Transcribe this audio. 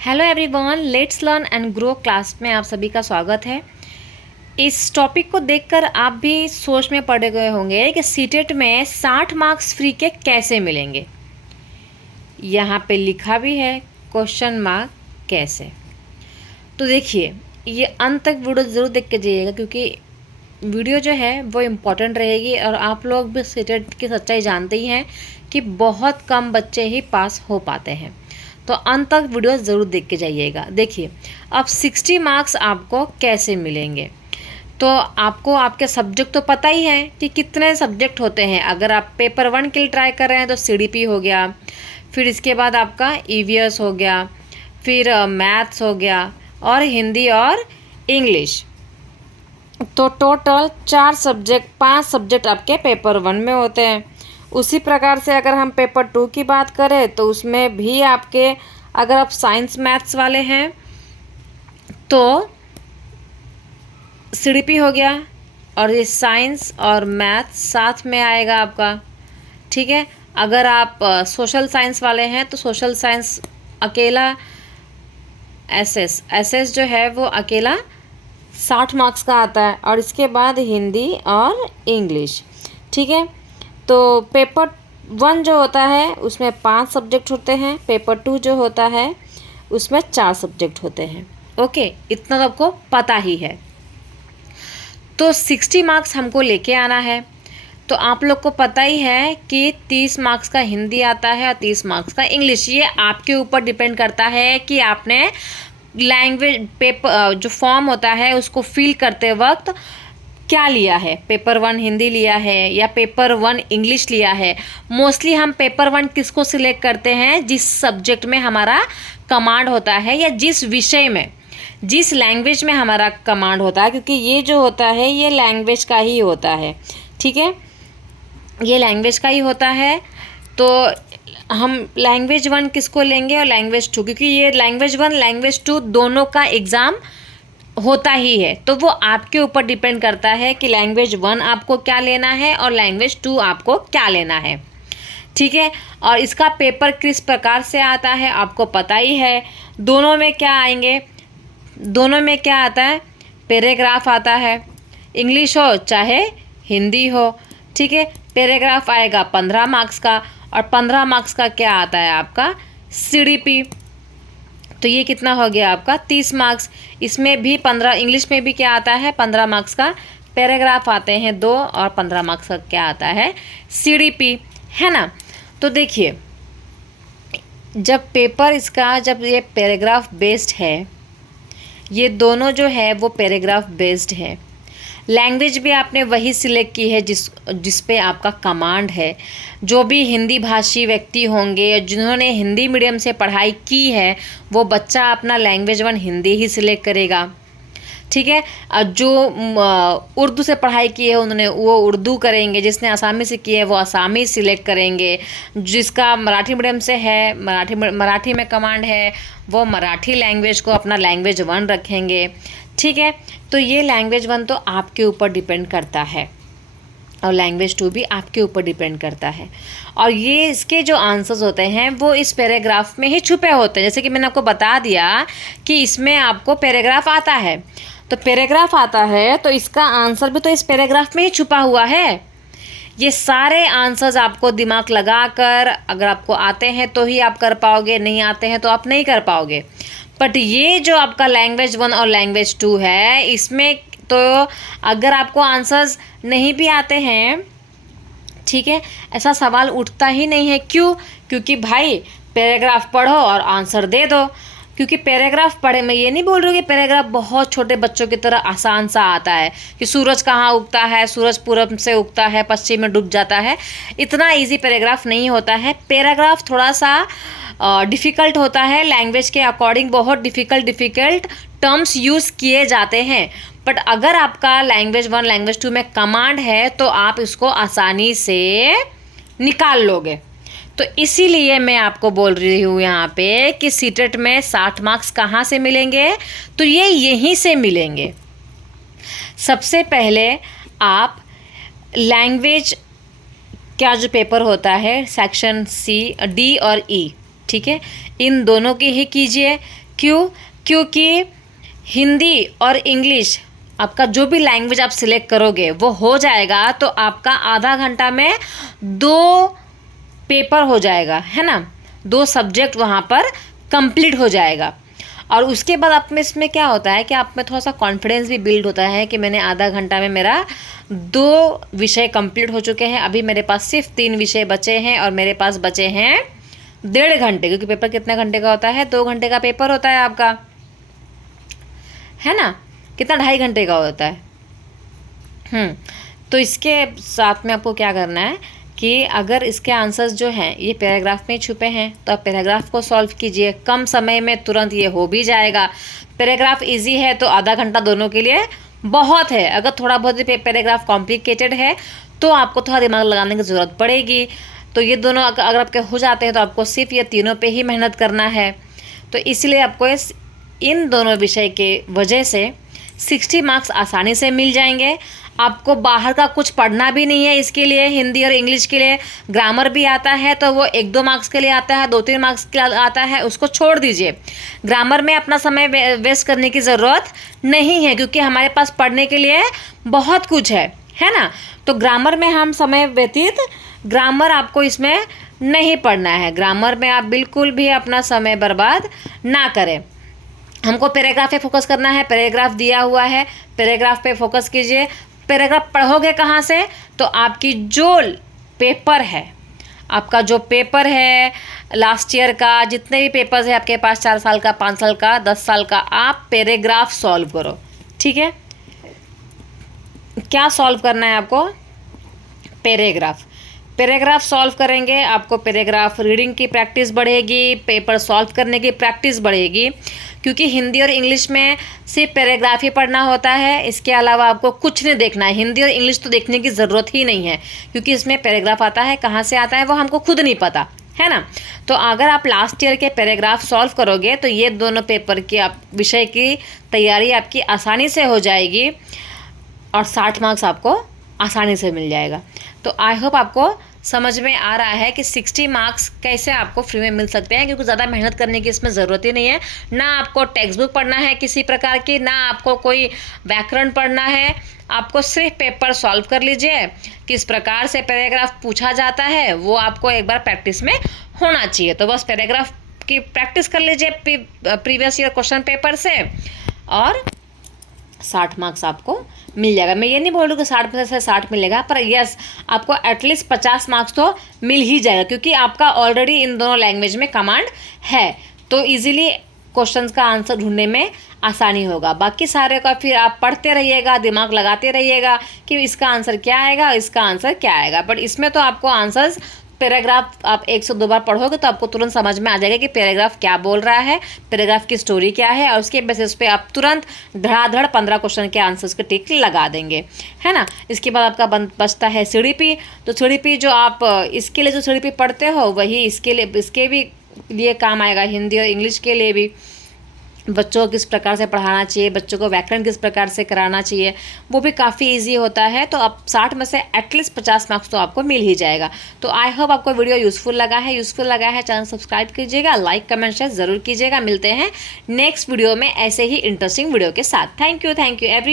Hello everyone, let's learn and grow class में आप सभी का स्वागत है। इस टॉपिक को देखकर आप भी सोच में पड़ गए होंगे कि सीटेट में 60 मार्क्स फ्री के कैसे मिलेंगे। यहाँ पे लिखा भी है क्वेश्चन मार्क कैसे। तो देखिए, ये अंत तक वीडियो ज़रूर देख के जाइएगा क्योंकि वीडियो जो है वो इम्पोर्टेंट रहेगी और आप लोग भी सीटेट की सच्चाई जानते ही हैं कि बहुत कम बच्चे ही पास हो पाते हैं। तो अंत तक वीडियो ज़रूर देख के जाइएगा। देखिए, अब 60 मार्क्स आपको कैसे मिलेंगे। तो आपको आपके सब्जेक्ट तो पता ही है कि कितने सब्जेक्ट होते हैं। अगर आप पेपर 1 के लिए ट्राई कर रहे हैं तो सीडीपी हो गया, फिर इसके बाद आपका ईवीएस हो गया, फिर मैथ्स हो गया और हिंदी और इंग्लिश। तो टोटल 5 सब्जेक्ट आपके पेपर 1 में होते हैं। उसी प्रकार से अगर हम पेपर 2 की बात करें तो उसमें भी आपके, अगर आप साइंस मैथ्स वाले हैं तो सीडीपी हो गया और ये साइंस और मैथ्स साथ में आएगा आपका। ठीक है, अगर आप सोशल साइंस वाले हैं तो सोशल साइंस अकेला, एसएस जो है वो अकेला 60 मार्क्स का आता है और इसके बाद हिंदी और इंग्लिश। ठीक है, तो पेपर 1 जो होता है उसमें 5 सब्जेक्ट होते हैं, पेपर 2 जो होता है उसमें 4 सब्जेक्ट होते हैं। ओके, इतना तो आपको पता ही है। तो 60 मार्क्स हमको लेके आना है। तो आप लोग को पता ही है कि 30 मार्क्स का हिंदी आता है और 30 मार्क्स का इंग्लिश। ये आपके ऊपर डिपेंड करता है कि आपने लैंग्वेज पेपर जो फॉर्म होता है उसको फिल करते वक्त क्या लिया है। पेपर 1 हिंदी लिया है या पेपर 1 इंग्लिश लिया है। मोस्टली हम पेपर 1 किसको सिलेक्ट करते हैं? जिस सब्जेक्ट में हमारा कमांड होता है या जिस विषय में, जिस लैंग्वेज में हमारा कमांड होता है, क्योंकि ये जो होता है ये लैंग्वेज का ही होता है। ठीक है, ये लैंग्वेज का ही होता है। तो हम लैंग्वेज 1 किसको लेंगे और लैंग्वेज 2, क्योंकि ये लैंग्वेज 1 लैंग्वेज 2 दोनों का एग्ज़ाम होता ही है। तो वो आपके ऊपर डिपेंड करता है कि लैंग्वेज 1 आपको क्या लेना है और लैंग्वेज 2 आपको क्या लेना है। ठीक है, और इसका पेपर किस प्रकार से आता है आपको पता ही है। दोनों में क्या आएंगे, दोनों में क्या आता है? पैराग्राफ आता है, इंग्लिश हो चाहे हिंदी हो। ठीक है, पैराग्राफ आएगा 15 मार्क्स का और 15 मार्क्स का क्या आता है आपका? सीडीपी। तो ये कितना हो गया आपका? 30 मार्क्स। इसमें भी 15, इंग्लिश में भी क्या आता है? 15 मार्क्स का पैराग्राफ आते हैं 2 और 15 मार्क्स का क्या आता है? सीडीपी, है ना। तो देखिए, जब पेपर इसका, जब ये पैराग्राफ बेस्ड है, ये दोनों जो है वो पैराग्राफ बेस्ड है। लैंग्वेज भी आपने वही सिलेक्ट की है जिस पे आपका कमांड है। जो भी हिंदी भाषी व्यक्ति होंगे, जिन्होंने हिंदी मीडियम से पढ़ाई की है, वो बच्चा अपना लैंग्वेज 1 हिंदी ही सिलेक्ट करेगा। ठीक है, जो उर्दू से पढ़ाई की है उन्होंने वो उर्दू करेंगे, जिसने आसामी से की है वो आसामी सिलेक्ट करेंगे, जिसका मराठी मीडियम से है, मराठी में कमांड है, वो मराठी लैंग्वेज को अपना लैंग्वेज 1 रखेंगे। ठीक है, तो ये लैंग्वेज 1 तो आपके ऊपर डिपेंड करता है और लैंग्वेज 2 भी आपके ऊपर डिपेंड करता है। और ये इसके जो आंसर्स होते हैं वो इस पैराग्राफ में ही छुपे होते हैं। जैसे कि मैंने आपको बता दिया कि इसमें आपको पैराग्राफ आता है, तो पैराग्राफ आता है तो इसका आंसर भी तो इस पैराग्राफ में ही छुपा हुआ है। ये सारे आंसर्स आपको दिमाग लगाकर, अगर आपको आते हैं तो ही आप कर पाओगे, नहीं आते हैं तो आप नहीं कर पाओगे। बट ये जो आपका लैंग्वेज 1 और लैंग्वेज 2 है, इसमें तो अगर आपको आंसर्स नहीं भी आते हैं, ठीक है, ऐसा सवाल उठता ही नहीं है। क्यों? क्योंकि भाई पैराग्राफ पढ़ो और आंसर दे दो। क्योंकि पैराग्राफ पढ़े, मैं ये नहीं बोल रही हूँ कि पैराग्राफ बहुत छोटे बच्चों की तरह आसान सा आता है कि सूरज कहाँ उगता है, सूरज पूरब से उगता है, पश्चिम में डूब जाता है। इतना इजी पैराग्राफ नहीं होता है। पैराग्राफ थोड़ा सा डिफ़िकल्ट होता है, लैंग्वेज के अकॉर्डिंग बहुत डिफ़िकल्ट टर्म्स यूज़ किए जाते हैं। बट अगर आपका लैंग्वेज 1 लैंग्वेज 2 में कमांड है तो आप इसको आसानी से निकाल लोगे। तो इसीलिए मैं आपको बोल रही हूँ यहाँ पे कि सीटेट में 60 मार्क्स कहाँ से मिलेंगे? तो ये यहीं से मिलेंगे। सबसे पहले आप लैंग्वेज का जो पेपर होता है, सेक्शन सी, डी और ई, ठीक है, इन दोनों की ही कीजिए। क्यों? क्योंकि हिंदी और इंग्लिश आपका जो भी लैंग्वेज आप सिलेक्ट करोगे वो हो जाएगा, तो आपका आधा घंटा में 2 पेपर हो जाएगा, है ना, 2 सब्जेक्ट वहाँ पर कंप्लीट हो जाएगा। और उसके बाद आप में इसमें क्या होता है कि आप में थोड़ा सा कॉन्फिडेंस भी बिल्ड होता है कि मैंने आधा घंटा में मेरा 2 विषय कंप्लीट हो चुके हैं, अभी मेरे पास सिर्फ 3 विषय बचे हैं और मेरे पास बचे हैं 1.5 घंटे, क्योंकि पेपर कितने घंटे का होता है? 2 घंटे का पेपर होता है आपका, है ना, कितना 2.5 घंटे का होता है। तो इसके साथ में आपको क्या करना है कि अगर इसके आंसर्स जो हैं ये पैराग्राफ में छुपे हैं तो आप पैराग्राफ को सॉल्व कीजिए, कम समय में तुरंत ये हो भी जाएगा। पैराग्राफ इजी है तो आधा घंटा दोनों के लिए बहुत है। अगर थोड़ा बहुत भी पैराग्राफ कॉम्प्लिकेटेड है तो आपको थोड़ा दिमाग लगाने की ज़रूरत पड़ेगी। तो ये दोनों अगर आपके हो जाते हैं तो आपको सिर्फ ये तीनों पे ही मेहनत करना है। तो इसलिए आपको इन दोनों विषय के वजह से 60 मार्क्स आसानी से मिल जाएंगे। आपको बाहर का कुछ पढ़ना भी नहीं है इसके लिए। हिंदी और इंग्लिश के लिए ग्रामर भी आता है तो वो 1-2 मार्क्स के लिए आता है, 2-3 मार्क्स के लिए आता है, उसको छोड़ दीजिए। ग्रामर में अपना समय वेस्ट करने की ज़रूरत नहीं है क्योंकि हमारे पास पढ़ने के लिए बहुत कुछ है ना। तो ग्रामर में हम समय व्यतीत, ग्रामर आपको इसमें नहीं पढ़ना है। ग्रामर में आप बिल्कुल भी अपना समय बर्बाद ना करें। हमको पैराग्राफ पे फोकस करना है। पैराग्राफ दिया हुआ है, पैराग्राफ पे फोकस कीजिए। पैराग्राफ पढ़ोगे कहाँ से? तो आपकी जो पेपर है, आपका जो पेपर है लास्ट ईयर का, जितने भी पेपर्स है आपके पास, 4 साल का, 5 साल का, 10 साल का, आप पैराग्राफ सॉल्व करो। ठीक है, क्या सॉल्व करना है आपको? पैराग्राफ। पैराग्राफ सॉल्व करेंगे, आपको पैराग्राफ रीडिंग की प्रैक्टिस बढ़ेगी, पेपर सॉल्व करने की प्रैक्टिस बढ़ेगी, क्योंकि हिंदी और इंग्लिश में सिर्फ पैराग्राफ ही पढ़ना होता है। इसके अलावा आपको कुछ नहीं देखना है। हिंदी और इंग्लिश तो देखने की ज़रूरत ही नहीं है क्योंकि इसमें पैराग्राफ आता है, कहाँ से आता है वो हमको खुद नहीं पता, है ना। तो अगर आप लास्ट ईयर के पैराग्राफ सॉल्व करोगे तो ये दोनों पेपर की आप विषय की तैयारी आपकी आसानी से हो जाएगी और 60 मार्क्स आपको आसानी से मिल जाएगा। तो आई होप आपको समझ में आ रहा है कि 60 मार्क्स कैसे आपको फ्री में मिल सकते हैं, क्योंकि ज़्यादा मेहनत करने की इसमें ज़रूरत ही नहीं है। ना आपको टेक्स्ट बुक पढ़ना है किसी प्रकार की, ना आपको कोई व्याकरण पढ़ना है। आपको सिर्फ पेपर सॉल्व कर लीजिए, किस प्रकार से पैराग्राफ पूछा जाता है वो आपको एक बार प्रैक्टिस में होना चाहिए। तो बस पैराग्राफ की प्रैक्टिस कर लीजिए प्रीवियस ईयर क्वेश्चन पेपर से और 60 मार्क्स आपको मिल जाएगा। मैं ये नहीं बोल रही कि 60 में से 60 मिलेगा, पर यस आपको एटलीस्ट 50 मार्क्स तो मिल ही जाएगा क्योंकि आपका ऑलरेडी इन दोनों लैंग्वेज में कमांड है। तो इजीली क्वेश्चंस का आंसर ढूंढने में आसानी होगा। बाकी सारे का फिर आप पढ़ते रहिएगा, दिमाग लगाते रहिएगा कि इसका आंसर क्या आएगा, इसका आंसर क्या आएगा। बट इसमें तो आपको आंसर्स पैराग्राफ आप 1 से 2 बार पढ़ोगे तो आपको तुरंत समझ में आ जाएगा कि पैराग्राफ क्या बोल रहा है, पैराग्राफ की स्टोरी क्या है, और उसके बेसिस पे आप तुरंत धड़ाधड़ 15 क्वेश्चन के आंसर्स के टिक लगा देंगे, है ना। इसके बाद आपका बचता है सीडीपी। तो सीडीपी जो आप इसके लिए जो सीडीपी पढ़ते हो वही इसके लिए काम आएगा। हिंदी और इंग्लिश के लिए भी बच्चों को किस प्रकार से पढ़ाना चाहिए, बच्चों को व्याकरण किस प्रकार से कराना चाहिए, वो भी काफ़ी इजी होता है। तो आप 60 में से एटलीस्ट 50 मार्क्स तो आपको मिल ही जाएगा। तो आई होप आपको वीडियो यूज़फुल लगा है। चैनल सब्सक्राइब कीजिएगा, लाइक कमेंट शेयर ज़रूर कीजिएगा। मिलते हैं नेक्स्ट वीडियो में ऐसे ही इंटरेस्टिंग वीडियो के साथ। Thank you every